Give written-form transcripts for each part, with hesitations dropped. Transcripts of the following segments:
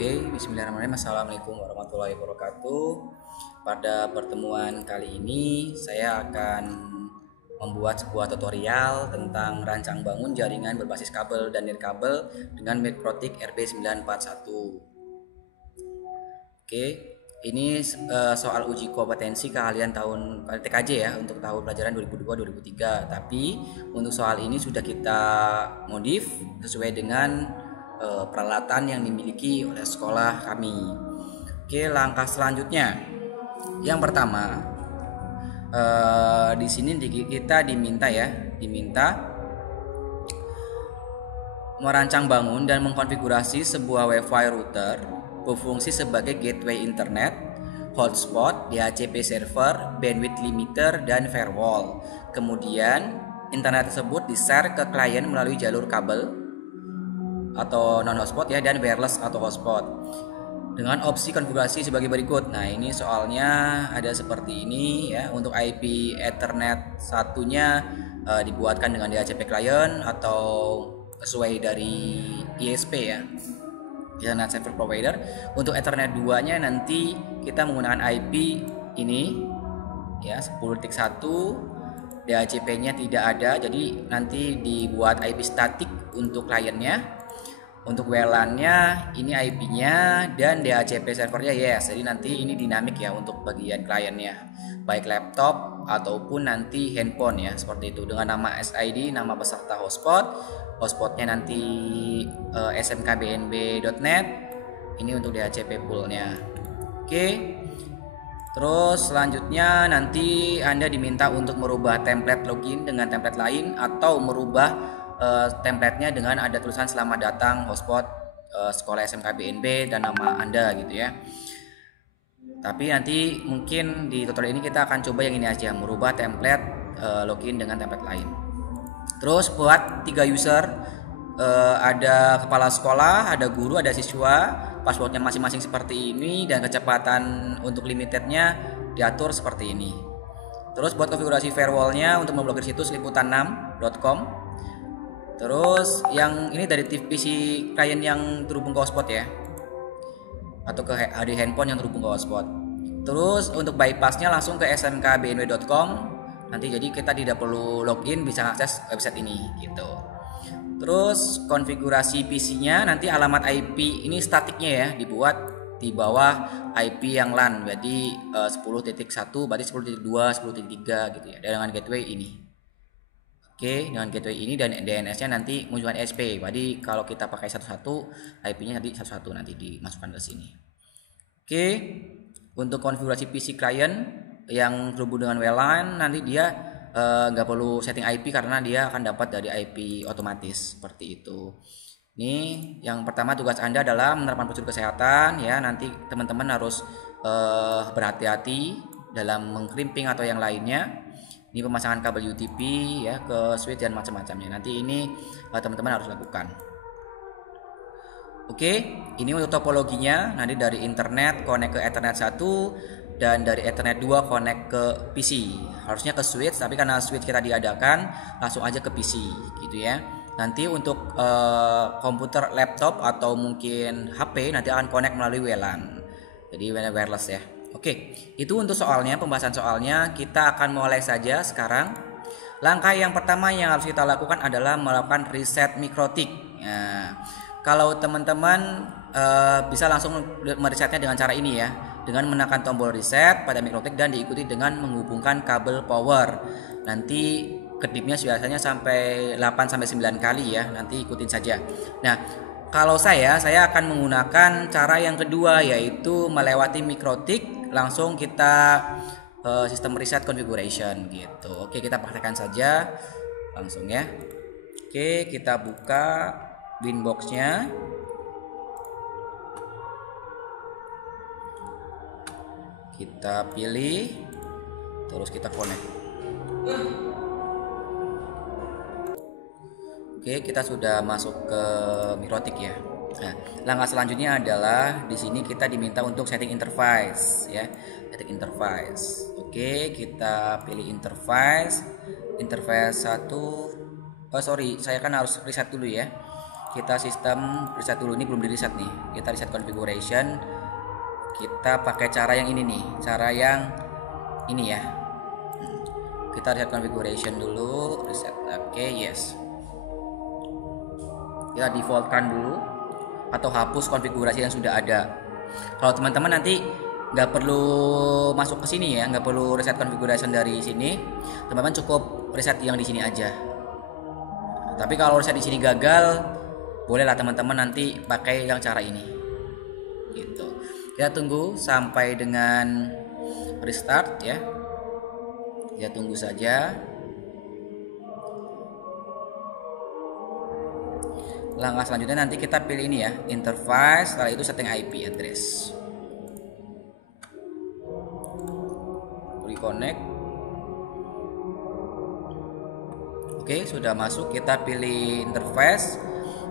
Oke, bismillahirrahmanirrahim. Assalamualaikum warahmatullahi wabarakatuh. Pada pertemuan kali ini saya akan membuat sebuah tutorial tentang rancang bangun jaringan berbasis kabel dan nirkabel dengan Mikrotik RB941. Oke, ini soal uji kompetensi keahlian tahun TKJ ya untuk tahun pelajaran 2002-2003. Tapi untuk soal ini sudah kita modif sesuai dengan peralatan yang dimiliki oleh sekolah kami. Oke, langkah selanjutnya, yang pertama, di sini kita diminta merancang bangun dan mengkonfigurasi sebuah WiFi router berfungsi sebagai gateway internet, hotspot, DHCP server, bandwidth limiter, dan firewall. Kemudian internet tersebut di-share ke klien melalui jalur kabel atau non hotspot ya, dan wireless atau hotspot dengan opsi konfigurasi sebagai berikut. Nah, ini soalnya ada seperti ini ya. Untuk IP Ethernet satunya dibuatkan dengan DHCP client atau sesuai dari ISP ya, Internet Service Provider. Untuk Ethernet 2-nya nanti kita menggunakan IP ini ya, 10.1. DHCP-nya tidak ada, jadi nanti dibuat IP statik untuk kliennya. Untuk WLAN-nya ini IP-nya dan DHCP servernya yes. Jadi nanti ini dinamik ya untuk bagian kliennya, baik laptop ataupun nanti handphone ya, seperti itu, dengan nama SID, nama peserta hotspot. Hotspotnya nanti smkbnb.net. Ini untuk DHCP pool-nya. Oke. Terus selanjutnya nanti Anda diminta untuk merubah template login dengan template lain atau merubah template-nya dengan ada tulisan selamat datang hotspot sekolah SMKBNB dan nama Anda gitu ya. Tapi nanti mungkin di tutorial ini kita akan coba yang ini aja, merubah template login dengan template lain. Terus buat 3 user, ada kepala sekolah, ada guru, ada siswa. Passwordnya masing-masing seperti ini dan kecepatan untuk limitednya diatur seperti ini. Terus buat konfigurasi firewallnya untuk memblokir situs liputan6.com. Terus yang ini dari PC klien yang terhubung ke hotspot ya, atau ke HD handphone yang terhubung ke hotspot. Terus untuk bypassnya langsung ke smkbnw.com. Nanti jadi kita tidak perlu login, bisa akses website ini gitu. Terus konfigurasi PC-nya nanti alamat IP ini statiknya ya, dibuat di bawah IP yang LAN. Jadi 10.1 berarti 10.2, 10.3 gitu ya, dengan gateway ini. Oke, dengan gateway ini dan DNS-nya nanti menunjukkan SP. Jadi kalau kita pakai 11, IP-nya nanti 11 nanti dimasukkan ke sini. Oke, untuk konfigurasi PC client yang terhubung dengan WLAN nanti dia nggak perlu setting IP karena dia akan dapat dari IP otomatis seperti itu. Ini yang pertama, tugas Anda adalah menerapkan prosedur kesehatan ya. Nanti teman-teman harus berhati-hati dalam mengkrimping atau yang lainnya. Ini pemasangan kabel UTP ya ke switch dan macam-macamnya. Nanti ini teman-teman harus lakukan. Oke, ini untuk topologinya. Nanti dari internet connect ke Ethernet 1 dan dari Ethernet 2 connect ke PC. Harusnya ke switch, tapi karena switch kita diadakan langsung aja ke PC gitu ya. Nanti untuk komputer, laptop atau mungkin HP nanti akan connect melalui WLAN. Jadi wireless ya. Oke, itu untuk soalnya, pembahasan soalnya. Kita akan mulai saja sekarang. Langkah yang pertama yang harus kita lakukan adalah melakukan reset mikrotik. Nah, kalau teman-teman bisa langsung meresetnya dengan cara ini ya, dengan menekan tombol reset pada mikrotik dan diikuti dengan menghubungkan kabel power. Nanti kedipnya biasanya sampai 8-9 kali ya, nanti ikutin saja. Nah, kalau saya akan menggunakan cara yang kedua, yaitu melewati mikrotik langsung kita sistem reset configuration gitu. Oke, kita praktekkan saja langsung ya. Oke, kita buka Winbox-nya. Kita pilih, terus kita connect. Oke, kita sudah masuk ke mikrotik ya. Nah, langkah selanjutnya adalah di sini kita diminta untuk setting interface ya. Setting interface. Oke, kita pilih interface. Interface 1. Oh sorry, saya kan harus reset dulu ya. kita sistem reset dulu, ini belum di reset nih. Kita reset configuration. Kita pakai cara yang ini nih, cara yang ini ya. Kita reset configuration dulu, reset. Oke, yes. Kita defaultkan dulu atau hapus konfigurasi yang sudah ada. Kalau teman-teman nanti nggak perlu masuk ke sini ya, nggak perlu reset configuration dari sini, teman-teman cukup reset yang di sini aja. Tapi kalau reset di sini gagal, bolehlah teman-teman nanti pakai yang cara ini. Gitu. Kita tunggu sampai dengan restart ya. Kita tunggu saja. Langkah selanjutnya nanti kita pilih ini ya, interface, setelah itu setting IP address. Reconnect. Oke, sudah masuk. Kita pilih interface.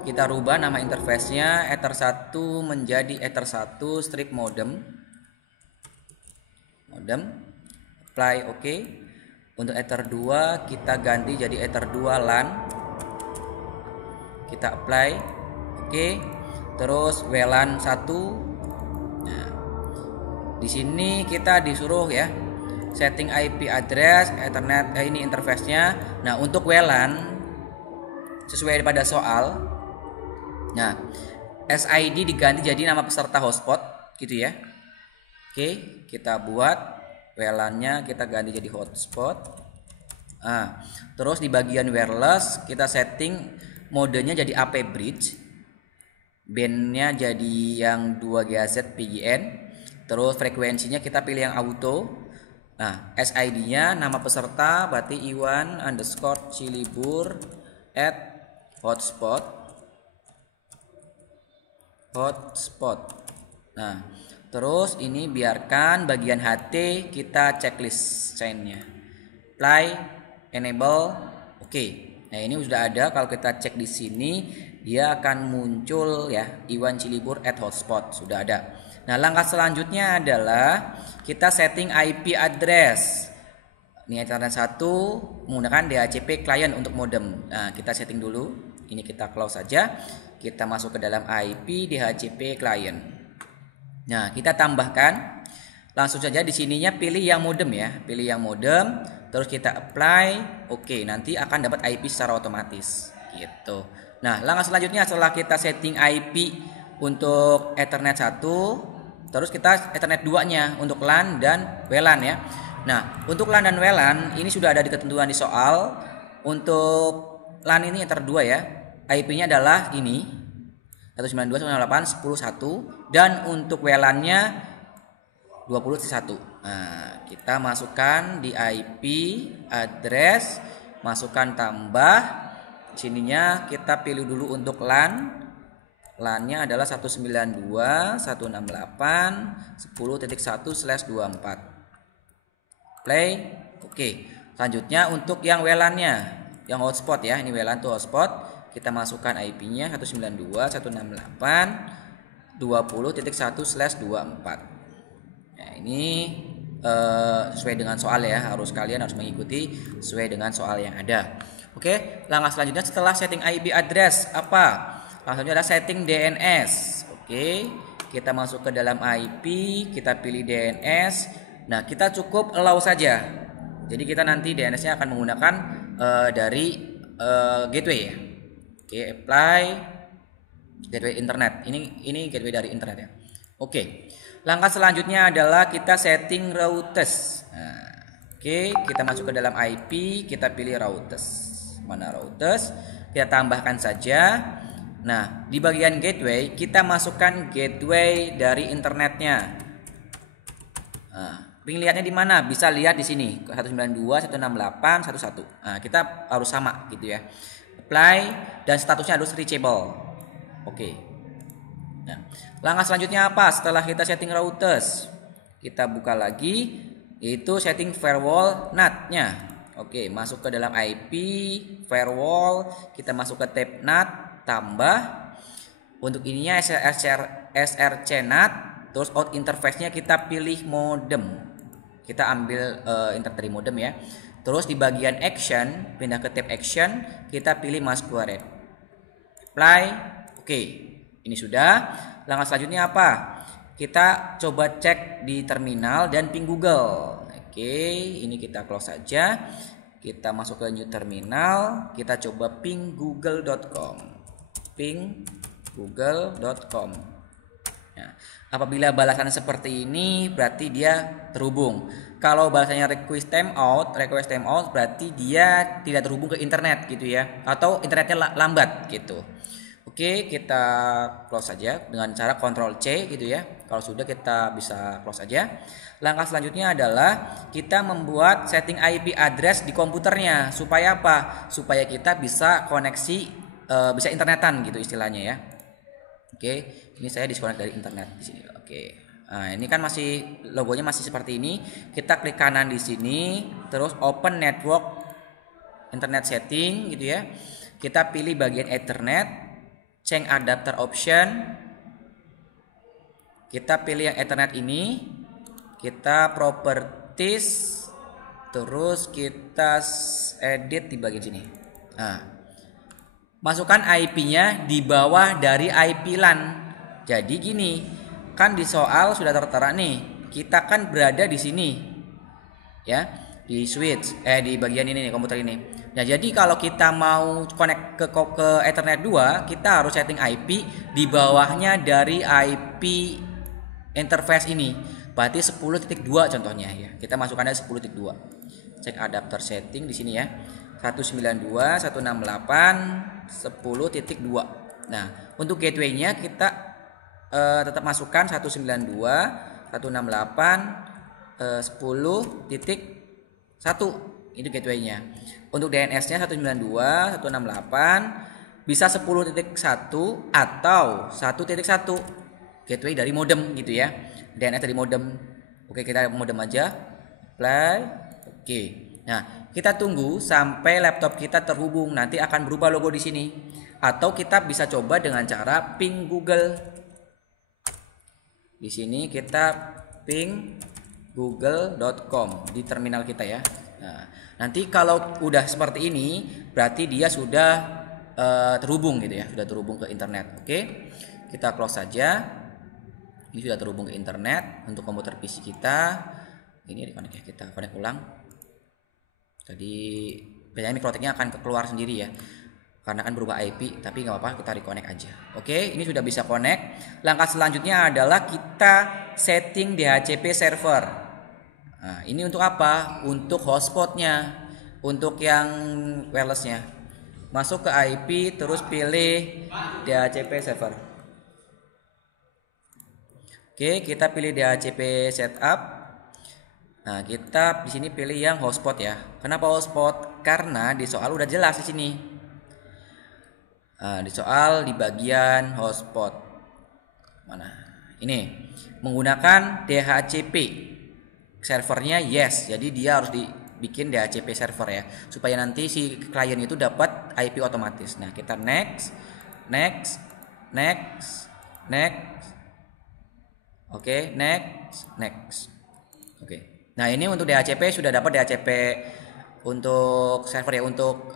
Kita rubah nama interface-nya Ether 1 menjadi Ether 1 strip modem. Apply oke. Untuk Ether 2 kita ganti jadi Ether 2 LAN. Kita apply oke. Terus WLAN 1. Nah, di sini kita disuruh ya setting IP address Ethernet, ini interface-nya. Nah, untuk WLAN sesuai pada soal. Nah, SID diganti jadi nama peserta hotspot gitu ya. Oke, kita buat WLAN-nya kita ganti jadi hotspot. Nah, terus di bagian wireless kita setting modenya jadi AP bridge, bandnya jadi yang 2 GHz PGN, terus frekuensinya kita pilih yang auto. Nah, SID-nya nama peserta berarti Iwan_Cilibur @hotspot. Nah, terus ini biarkan bagian HT kita checklist chain-nya. Apply, enable, oke. Nah, ini sudah ada. Kalau kita cek di sini dia akan muncul ya Iwan_Cilibur @hotspot, sudah ada. Nah, langkah selanjutnya adalah kita setting IP address. Ini Ethernet 1 menggunakan DHCP client untuk modem. Nah, kita setting dulu. Ini kita close saja. Kita masuk ke dalam IP DHCP client. Nah, kita tambahkan langsung saja di sininya pilih yang modem ya. Pilih yang modem, terus kita apply. Oke, nanti akan dapat IP secara otomatis gitu. Nah, langkah selanjutnya setelah kita setting IP untuk Ethernet 1, terus kita Ethernet 2-nya untuk LAN dan WLAN ya. Nah, untuk LAN dan WLAN ini sudah ada di ketentuan di soal. Untuk LAN ini Ether 2 ya. IP-nya adalah ini 192.168.10.1 dan untuk WLAN-nya 20.1. Nah, kita masukkan di IP address, masukkan tambah. Sininya kita pilih dulu untuk LAN. LAN-nya adalah 192.168.10.1/24. Play. Oke. Selanjutnya untuk yang WLAN-nya, yang hotspot ya. Ini WLAN tuh hotspot. Kita masukkan IP-nya 192.168.20.1/24. Nah, ini sesuai dengan soal ya. Kalian harus mengikuti sesuai dengan soal yang ada. Oke, langkah selanjutnya setelah setting IP address apa? Langsungnya ada setting DNS. Oke, kita masuk ke dalam IP, kita pilih DNS. Nah, kita cukup allow saja. Jadi kita nanti DNS-nya akan menggunakan dari gateway ya. Oke, apply gateway internet. Ini gateway dari internet ya. Oke. Langkah selanjutnya adalah kita setting routers. Nah, oke, kita masuk ke dalam IP, kita pilih routers. Mana routers? Kita tambahkan saja. Nah, di bagian gateway kita masukkan gateway dari internetnya. Nah, lihatnya di mana? Bisa lihat di sini 192.168.11. Nah, kita harus sama gitu ya. Apply dan statusnya harus reachable. Oke. Nah, langkah selanjutnya apa? Setelah kita setting routers, kita buka lagi yaitu setting firewall NAT-nya. Oke, masuk ke dalam IP firewall, kita masuk ke tab NAT, tambah. Untuk ininya SRC NAT, terus out interface-nya kita pilih modem. Kita ambil internet dari modem ya. Terus di bagian action, pindah ke tab action, kita pilih Masquerade. apply. Oke, ini sudah. Langkah selanjutnya apa? Kita coba cek di terminal dan ping Google. Oke, ini kita close saja. Kita masuk ke new terminal, kita coba ping google.com. Ping google.com. Nah, apabila balasan seperti ini berarti dia terhubung. Kalau balasannya request timeout berarti dia tidak terhubung ke internet gitu ya, atau internetnya lambat gitu. Oke, kita close saja dengan cara Ctrl C gitu ya. Kalau sudah kita bisa close saja. Langkah selanjutnya adalah kita membuat setting IP address di komputernya. Supaya apa? Supaya kita bisa koneksi, bisa internetan gitu istilahnya ya. Oke, ini saya disconnect dari internet di sini. Oke. Nah, ini kan masih logonya masih seperti ini. Kita klik kanan di sini, terus open network internet setting gitu ya. Kita pilih bagian Ethernet. Change adapter option, kita pilih yang Ethernet ini, kita properties, terus kita edit di bagian sini. Nah, masukkan IP-nya di bawah dari IP LAN. Jadi gini, kan di soal sudah tertera nih, kita kan berada di sini, ya, di switch, di bagian ini nih komputer ini. Nah, jadi kalau kita mau connect ke Ethernet 2, kita harus setting IP di bawahnya dari IP interface ini. Berarti 10.2 contohnya ya. Kita masukkan aja 10.2. Cek adapter setting di sini ya. 192.168.10.2. Nah, untuk gateway-nya kita tetap masukkan 192.168.10.1. Itu gateway-nya. Untuk DNS-nya 192.168 bisa 10.1 atau 1.1 gateway dari modem gitu ya. DNS dari modem. Oke, kita modem aja. Apply. Oke. Nah, kita tunggu sampai laptop kita terhubung. Nanti akan berubah logo di sini. Atau kita bisa coba dengan cara ping Google. Di sini kita ping google.com di terminal kita ya. Nah, nanti kalau udah seperti ini berarti dia sudah terhubung gitu ya, sudah terhubung ke internet. Oke, kita close saja. Ini sudah terhubung ke internet untuk komputer PC kita. Ini reconnect ya, kita connect ulang. Tadi biasanya mikrotiknya akan keluar sendiri ya, karena kan berubah IP, tapi nggak apa-apa, kita reconnect aja. Oke, ini sudah bisa connect. Langkah selanjutnya adalah kita setting DHCP server. Nah, ini untuk apa? Untuk hotspotnya, untuk yang wirelessnya. Masuk ke IP, terus pilih DHCP server. Oke, kita pilih DHCP setup. Nah, kita di sini pilih yang hotspot ya. Kenapa hotspot? Karena di soal udah jelas di sini. Nah, di soal di bagian hotspot mana? Ini menggunakan DHCP. Servernya yes, jadi dia harus dibikin DHCP server ya, supaya nanti si klien itu dapat IP otomatis. Nah, kita next. Oke, next. Oke. Nah, ini untuk DHCP sudah dapat DHCP untuk server ya, untuk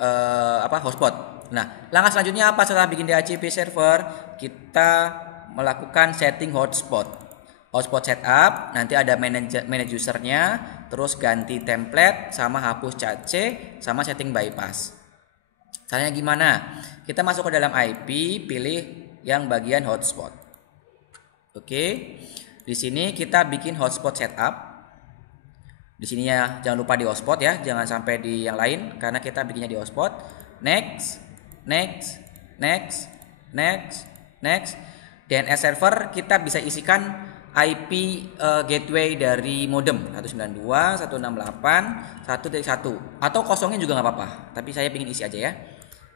hotspot. Nah, langkah selanjutnya apa setelah bikin DHCP server? Kita melakukan setting hotspot setup, nanti ada manage usernya, terus ganti template, sama hapus cache, sama setting bypass. Caranya gimana? Kita masuk ke dalam IP, pilih yang bagian hotspot. Oke, di sini kita bikin hotspot setup. Di sini ya, jangan lupa di hotspot ya, jangan sampai di yang lain karena kita bikinnya di hotspot. Next. DNS server kita bisa isikan IP gateway dari modem 192.168.1.1 atau kosongnya juga nggak apa-apa, tapi saya ingin isi aja ya.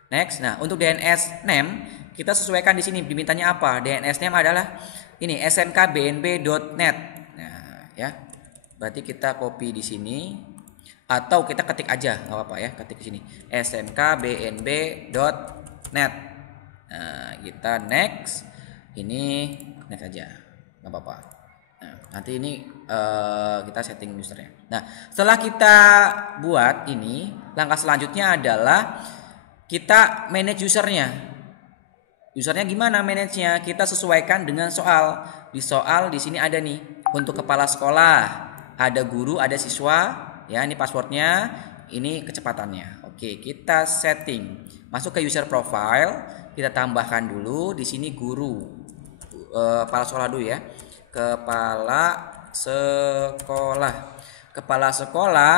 Next. Nah, untuk DNS name kita sesuaikan di sini, dimintanya apa? DNS name adalah ini smkbnb.net. Nah, ya. Berarti kita copy di sini atau kita ketik aja, nggak apa-apa ya, ketik di sini smkbnb.net. Nah, kita next. Ini next aja, nggak apa-apa. Nah, nanti ini kita setting usernya. Nah, setelah kita buat ini, langkah selanjutnya adalah kita manage usernya. Usernya gimana manage-nya? Kita sesuaikan dengan soal. Di soal di sini ada nih untuk kepala sekolah, ada guru, ada siswa. Ya, ini passwordnya, ini kecepatannya. Oke, kita setting. Masuk ke user profile, kita tambahkan dulu di sini guru. Kepala sekolah dulu ya. Kepala sekolah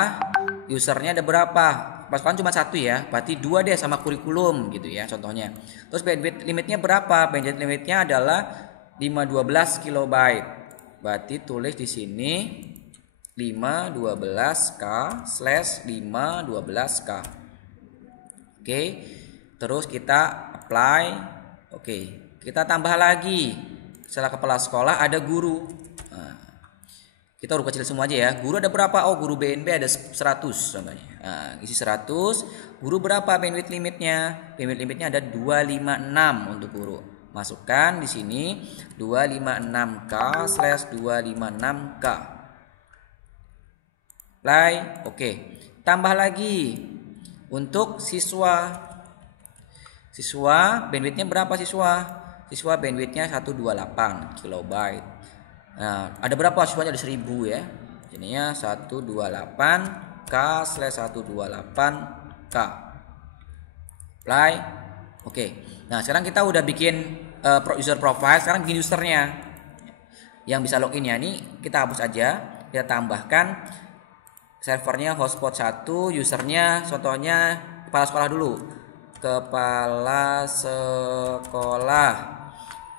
usernya ada berapa? Pasukan cuma satu ya, berarti 2 deh sama kurikulum gitu ya contohnya. Terus bandwidth limitnya berapa? Bandwidth limitnya adalah 512 kilobyte. Berarti tulis di sini 512k/512k. Oke. Terus kita apply. Oke, kita tambah lagi. Setelah kepala sekolah ada guru. Kita huruf kecil semua aja ya. Guru ada berapa? Oh, guru BNB ada 100 contohnya. Nah, isi 100. Guru berapa bandwidth limitnya? Bandwidth limitnya ada 256 untuk guru. Masukkan di sini 256k/256k. Play. Oke. Tambah lagi untuk siswa. Siswa bandwidthnya berapa siswa? Siswa bandwidthnya 128 kilobyte. Nah, ada berapa siswanya? Ada 1000 ya. Jadinya 128k/128k. Apply. Oke. Nah, sekarang kita udah bikin user profile, sekarang bikin usernya. Yang bisa login ya, ini kita hapus aja. Kita tambahkan servernya hotspot 1, usernya contohnya kepala sekolah dulu. Kepala sekolah.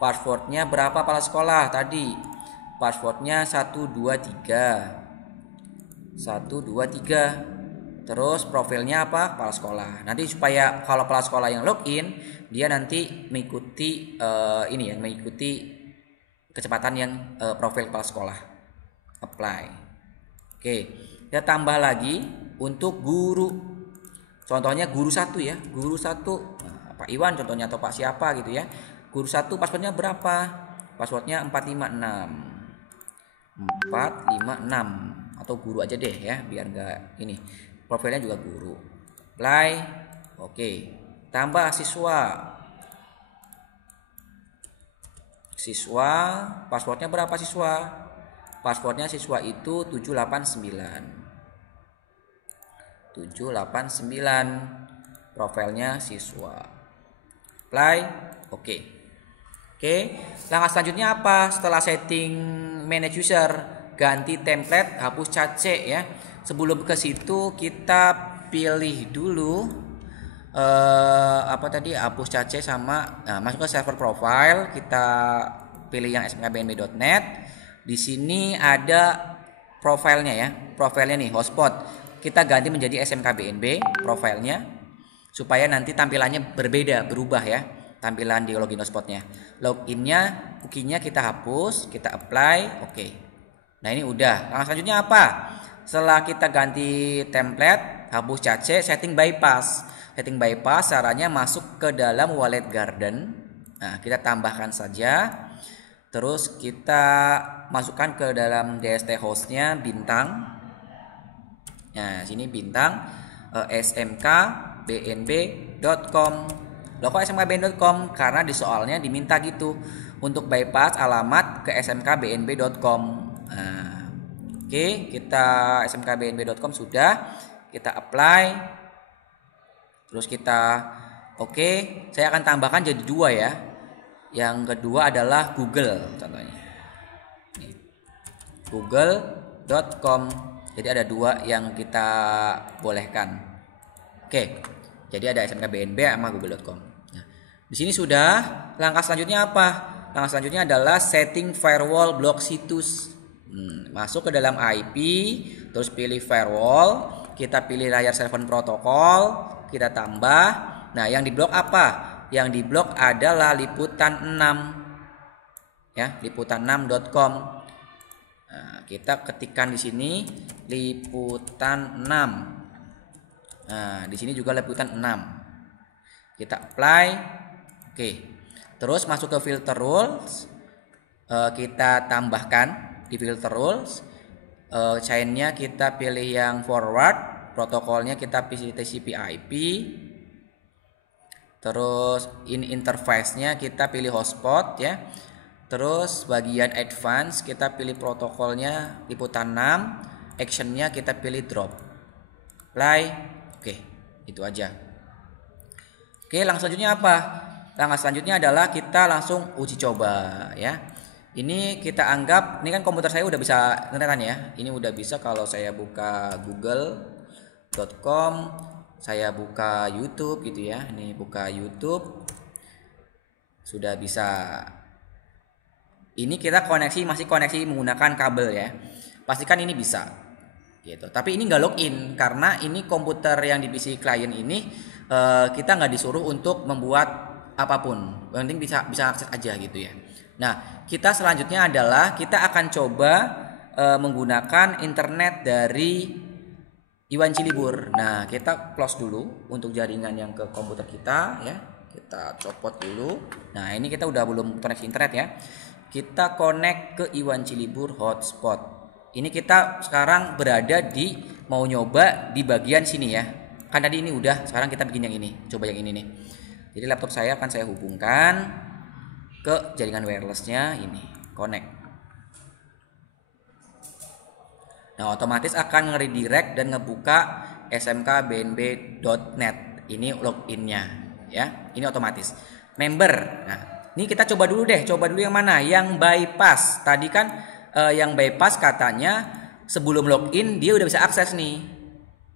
Passwordnya berapa kepala sekolah tadi? Passwordnya 123. Terus profilnya apa? Kepala sekolah. Nanti supaya kalau kepala sekolah yang login, dia nanti mengikuti mengikuti kecepatan yang profil kepala sekolah. Apply. Oke, kita tambah lagi untuk guru. Contohnya guru 1 ya. Guru 1 Pak Iwan contohnya atau Pak siapa gitu ya. Guru 1 passwordnya berapa? Passwordnya 456 atau guru aja deh ya, biar enggak ini. Profilnya juga guru. Apply. Oke. Tambah siswa. Siswa, passwordnya berapa siswa? Passwordnya siswa itu 789. Profilnya siswa. Apply. Oke. Oke, langkah selanjutnya apa? Setelah setting manage user, ganti template, hapus cache ya. Sebelum ke situ kita pilih dulu hapus cache sama masuk ke server profile, kita pilih yang smkbnb.net. Di sini ada profilnya ya. Profilnya nih hotspot. Kita ganti menjadi smkbnb profilnya supaya nanti tampilannya berubah ya. Tampilan di login hotspotnya. Loginnya, cookie-nya kita hapus, kita apply, oke. Nah ini udah. Langkah selanjutnya apa? Setelah kita ganti template, hapus cache, setting bypass. Setting bypass caranya masuk ke dalam wallet garden. Nah kita tambahkan saja. Terus kita masukkan ke dalam DST hostnya bintang. Nah sini bintang smkbnb.com. Loh kok smkbnb.com? Karena di soalnya diminta gitu untuk bypass alamat ke smkbnb.com. Nah, oke, kita smkbnb.com sudah, kita apply. Terus kita saya akan tambahkan jadi 2 ya. Yang kedua adalah Google contohnya. Google.com. Jadi ada 2 yang kita bolehkan. Oke. Jadi ada smkbnb sama google.com. Nah, di sini sudah. Langkah selanjutnya apa? Langkah selanjutnya adalah setting firewall block situs. Masuk ke dalam IP, terus pilih firewall, kita pilih layar server protokol, kita tambah. Nah, yang diblok apa? Yang diblok adalah liputan 6. Ya, liputan6.com. Nah, kita ketikkan di sini liputan 6. Nah, di sini juga liputan 6. Kita apply. Oke. Terus masuk ke filter rules. Kita tambahkan di filter rules. Chainnya kita pilih yang forward. Protokolnya kita pilih TCP/IP. Terus in interface-nya kita pilih hotspot ya. Terus bagian advance kita pilih protokolnya liputan 6, actionnya kita pilih drop. Play. Oke, itu aja. Oke, langkah selanjutnya apa? Langkah selanjutnya adalah kita langsung uji coba ya. Ini kita anggap, ini kan komputer saya udah bisa internetan ya. Ini udah bisa kalau saya buka google.com, saya buka YouTube gitu ya. Ini buka YouTube. Sudah bisa. Ini kita masih koneksi menggunakan kabel ya. Pastikan ini bisa. Gitu. Tapi ini nggak login karena ini komputer yang di PC klien ini kita nggak disuruh untuk membuat apapun. Yang penting bisa akses aja gitu ya. Nah, kita selanjutnya adalah kita akan coba menggunakan internet dari Iwan Cilibur. Nah, kita close dulu untuk jaringan yang ke komputer kita ya. Kita copot dulu. Nah, ini kita udah belum koneksi internet ya. Kita connect ke Iwan Cilibur hotspot. Ini kita sekarang berada mau nyoba di bagian sini ya. Kan tadi ini udah, sekarang kita bikin yang ini. Coba yang ini nih. Jadi laptop saya akan saya hubungkan ke jaringan wirelessnya ini, connect. Nah, otomatis akan nge-redirect dan ngebuka smkbnb.net. Ini loginnya ya. Ini otomatis. Member. Nah, ini kita coba dulu yang mana? Yang bypass. Tadi kan yang bypass katanya sebelum login dia udah bisa akses nih.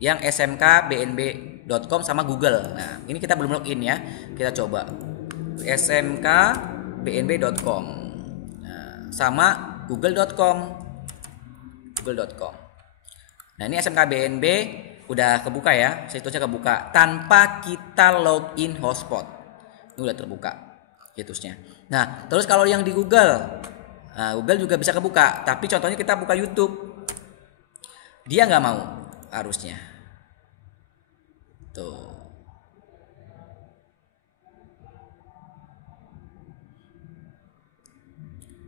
Yang smkbnb.com sama Google. Nah, ini kita belum login ya. Kita coba smkbnb.com sama google.com. Nah, ini smkbnb udah kebuka ya, situsnya kebuka tanpa kita login hotspot. Ini udah terbuka situsnya. Nah, terus kalau yang di Google, Google juga bisa kebuka. Tapi contohnya kita buka YouTube, dia nggak mau harusnya. Tuh.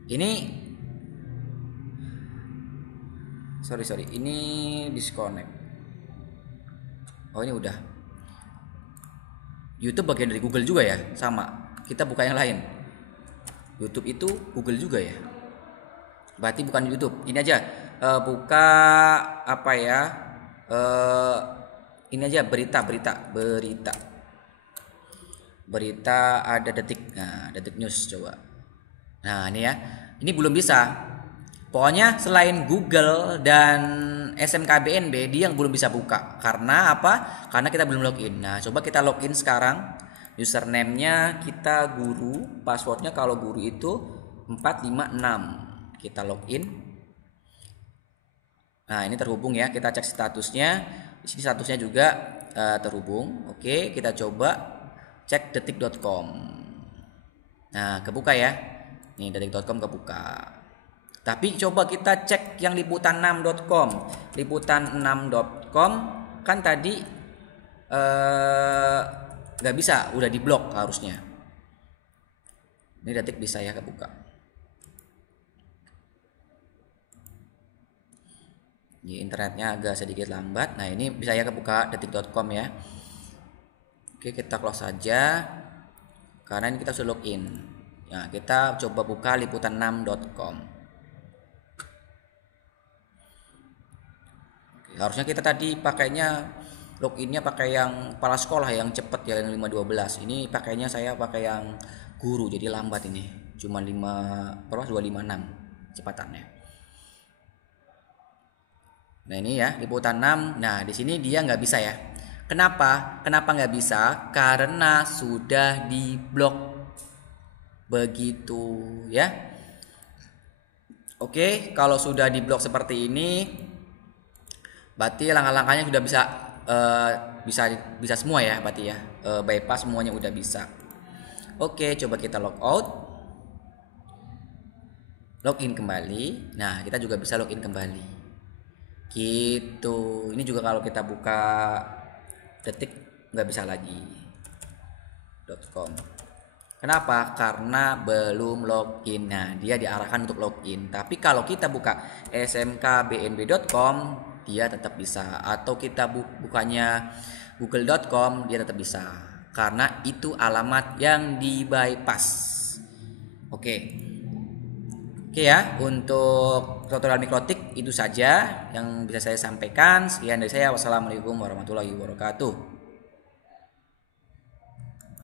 Ini sorry ini disconnect. Oh, ini udah. YouTube bagian dari Google juga ya, sama. Kita buka yang lain. YouTube itu Google juga ya. Berarti bukan YouTube. Ini aja buka apa ya? Ini aja berita ada Detik. Nah, Detik News coba. Nah, ini ya. Ini belum bisa. Pokoknya selain Google dan SMKBNB dia yang belum bisa buka. Karena apa? Karena kita belum login. Nah, coba kita login sekarang. Username-nya kita guru, passwordnya kalau guru itu 456. Kita login. Nah, ini terhubung ya. Kita cek statusnya. Di sini statusnya juga terhubung. Oke, kita coba cek detik.com. Nah, kebuka ya. Nih, detik.com kebuka. Tapi coba kita cek yang liputan6.com. Liputan6.com kan tadi nggak bisa, udah diblok harusnya. Ini Detik bisa ya kebuka. Ini internetnya agak sedikit lambat. Nah, ini bisa ya kebuka detik.com ya. Oke, kita close saja karena ini kita sudah login. Nah, kita coba buka liputan6.com. Harusnya kita tadi pakainya loginnya pakai yang kepala sekolah yang cepet ya, yang 512. Ini pakainya saya pakai yang guru jadi lambat ini. Cuma 256 kecepatannya. Nah, ini ya liputan 6. Nah, di sini dia nggak bisa ya. Kenapa? Kenapa nggak bisa? Karena sudah diblok. Begitu ya. Oke, kalau sudah diblok seperti ini berarti langkah-langkahnya sudah bisa semua ya, berarti ya. Bypass semuanya udah bisa. Oke, coba kita log out. Login kembali. Nah, kita juga bisa login kembali. Gitu. Ini juga kalau kita buka Detik nggak bisa lagi. .com. Kenapa? Karena belum login. Nah, dia diarahkan untuk login. Tapi kalau kita buka smkbnb.com dia tetap bisa, atau kita bukanya google.com dia tetap bisa. karena itu alamat yang di bypass. Oke ya, untuk tutorial Mikrotik itu saja yang bisa saya sampaikan. Sekian dari saya. Wassalamualaikum warahmatullahi wabarakatuh.